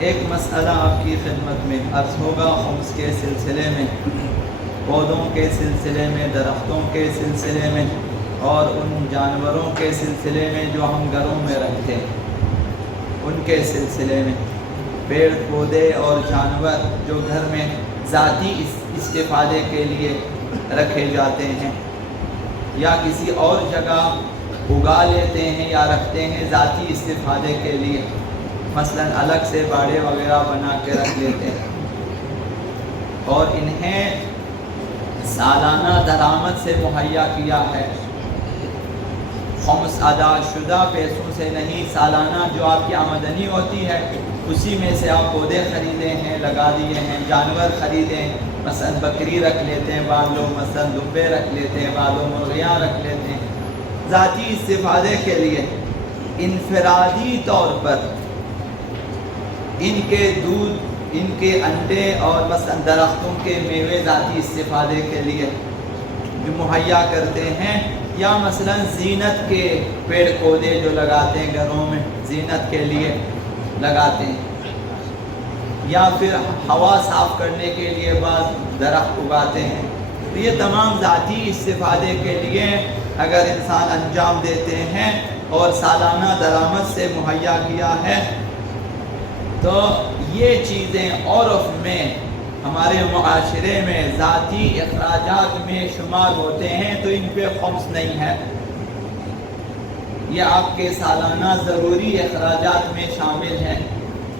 ایک مسئلہ آپ کی خدمت میں عرض ہوگا خمس کے سلسلے میں، پودوں کے سلسلے میں، درختوں کے سلسلے میں اور ان جانوروں کے سلسلے میں جو ہم گھروں میں رکھتے ہیں ان کے سلسلے میں۔ پیڑ پودے اور جانور جو گھر میں ذاتی استفادے کے لیے رکھے جاتے ہیں یا کسی اور جگہ اگا لیتے ہیں یا رکھتے ہیں ذاتی استفادے کے لیے، مثلا الگ سے باڑے وغیرہ بنا کے رکھ لیتے ہیں اور انہیں سالانہ درآمد سے مہیا کیا ہے، خمس ادا شدہ پیسوں سے نہیں، سالانہ جو آپ کی آمدنی ہوتی ہے اسی میں سے آپ پودے خریدے ہیں، لگا دیے ہیں، جانور خریدے ہیں، مثلا بکری رکھ لیتے ہیں بعض لوگ، مثلا دبے رکھ لیتے ہیں بعض لوگ، مرغیاں رکھ لیتے ہیں ذاتی استفادے کے لیے۔ انفرادی طور پر ان کے دودھ، ان کے انڈے اور مثلا درختوں کے میوے ذاتی استفادے کے لیے جو مہیا کرتے ہیں، یا مثلا زینت کے پیڑ پودے جو لگاتے ہیں گھروں میں زینت کے لیے لگاتے ہیں، یا پھر ہوا صاف کرنے کے لیے بعض درخت اگاتے ہیں، تو یہ تمام ذاتی استفادے کے لیے اگر انسان انجام دیتے ہیں اور سالانہ درآمد سے مہیا کیا ہے تو یہ چیزیں عرف میں ہمارے معاشرے میں ذاتی اخراجات میں شمار ہوتے ہیں، تو ان پہ خمس نہیں ہے، یہ آپ کے سالانہ ضروری اخراجات میں شامل ہیں۔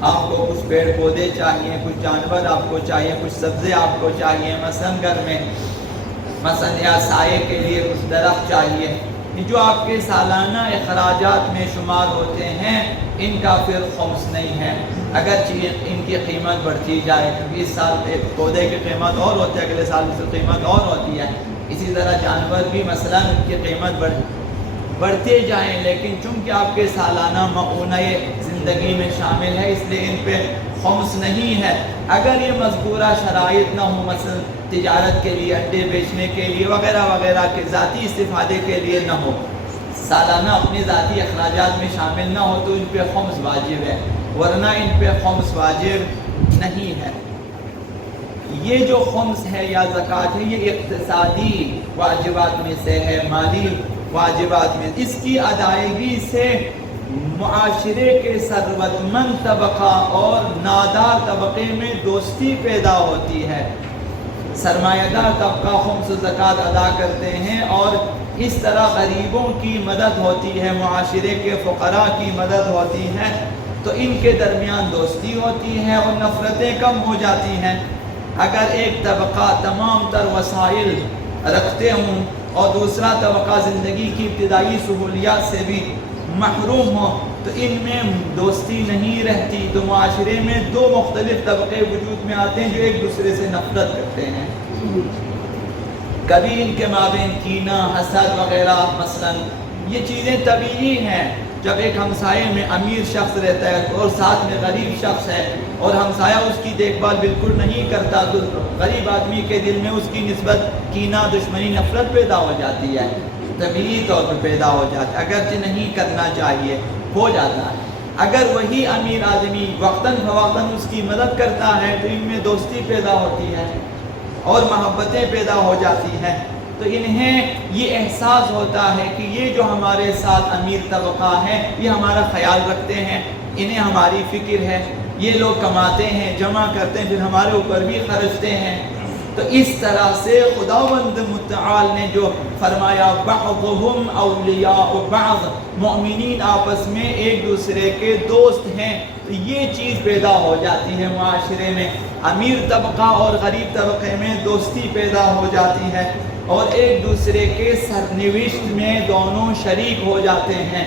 آپ کو کچھ پیڑ پودے چاہیے، کچھ جانور آپ کو چاہیے، کچھ سبزی آپ کو چاہیے مثلا گھر میں، مثلا یا سائے کے لیے کچھ درخت چاہیے، جو آپ کے سالانہ اخراجات میں شمار ہوتے ہیں ان کا پھر خمس نہیں ہے، اگرچہ ان کی قیمت بڑھتی جائے، کیونکہ اس سال ایک پودے کی قیمت اور ہوتی ہے، اگلے سال اس کی قیمت اور ہوتی ہے، اسی طرح جانور بھی مثلا ان کی قیمت بڑھتے جائیں، لیکن چونکہ آپ کے سالانہ معونہ زندگی میں شامل ہے اس لیے ان پہ خمس نہیں ہے۔ اگر یہ مذکورہ شرائط نہ ہو، مثلا تجارت کے لیے، انڈے بیچنے کے لیے وغیرہ وغیرہ کے ذاتی استفادے کے لیے نہ ہو، سالانہ اپنے ذاتی اخراجات میں شامل نہ ہو تو ان پہ خمس واجب ہے، ورنہ ان پہ خمس واجب نہیں ہے۔ یہ جو خمس ہے یا زکوٰۃ ہے یہ اقتصادی واجبات میں سے ہے، مالی واجبات میں، اس کی ادائیگی سے معاشرے کے ثروت مند طبقہ اور نادار طبقے میں دوستی پیدا ہوتی ہے، سرمایہ دار طبقہ خمس زکوٰۃ ادا کرتے ہیں اور اس طرح غریبوں کی مدد ہوتی ہے، معاشرے کے فقراء کی مدد ہوتی ہے، تو ان کے درمیان دوستی ہوتی ہے اور نفرتیں کم ہو جاتی ہیں۔ اگر ایک طبقہ تمام تر وسائل رکھتے ہوں اور دوسرا طبقہ زندگی کی ابتدائی سہولیات سے بھی محروم ہو تو ان میں دوستی نہیں رہتی، تو معاشرے میں دو مختلف طبقے وجود میں آتے ہیں جو ایک دوسرے سے نفرت کرتے ہیں، کبھی ان کے مابین کینہ، حسد وغیرہ، مثلا یہ چیزیں طبیعی ہیں۔ جب ایک ہمسائے میں امیر شخص رہتا ہے اور ساتھ میں غریب شخص ہے اور ہمسایہ اس کی دیکھ بھال بالکل نہیں کرتا تو غریب آدمی کے دل میں اس کی نسبت کینہ، دشمنی، نفرت پیدا ہو جاتی ہے، طبیعی طور پر پیدا ہو جاتا ہے، اگرچہ نہیں کرنا چاہیے، ہو جاتا ہے۔ اگر وہی امیر آدمی وقتاً فوقتاً اس کی مدد کرتا ہے تو ان میں دوستی پیدا ہوتی ہے اور محبتیں پیدا ہو جاتی ہیں، تو انہیں یہ احساس ہوتا ہے کہ یہ جو ہمارے ساتھ امیر طبقہ ہے یہ ہمارا خیال رکھتے ہیں، انہیں ہماری فکر ہے، یہ لوگ کماتے ہیں، جمع کرتے ہیں، پھر ہمارے اوپر بھی خرچتے ہیں، تو اس طرح سے خداوند متعال نے جو فرمایا بعضهم اولیاء بعض، مومنین آپس میں ایک دوسرے کے دوست ہیں، تو یہ چیز پیدا ہو جاتی ہے معاشرے میں، امیر طبقہ اور غریب طبقے میں دوستی پیدا ہو جاتی ہے اور ایک دوسرے کے سرنوشت میں دونوں شریک ہو جاتے ہیں۔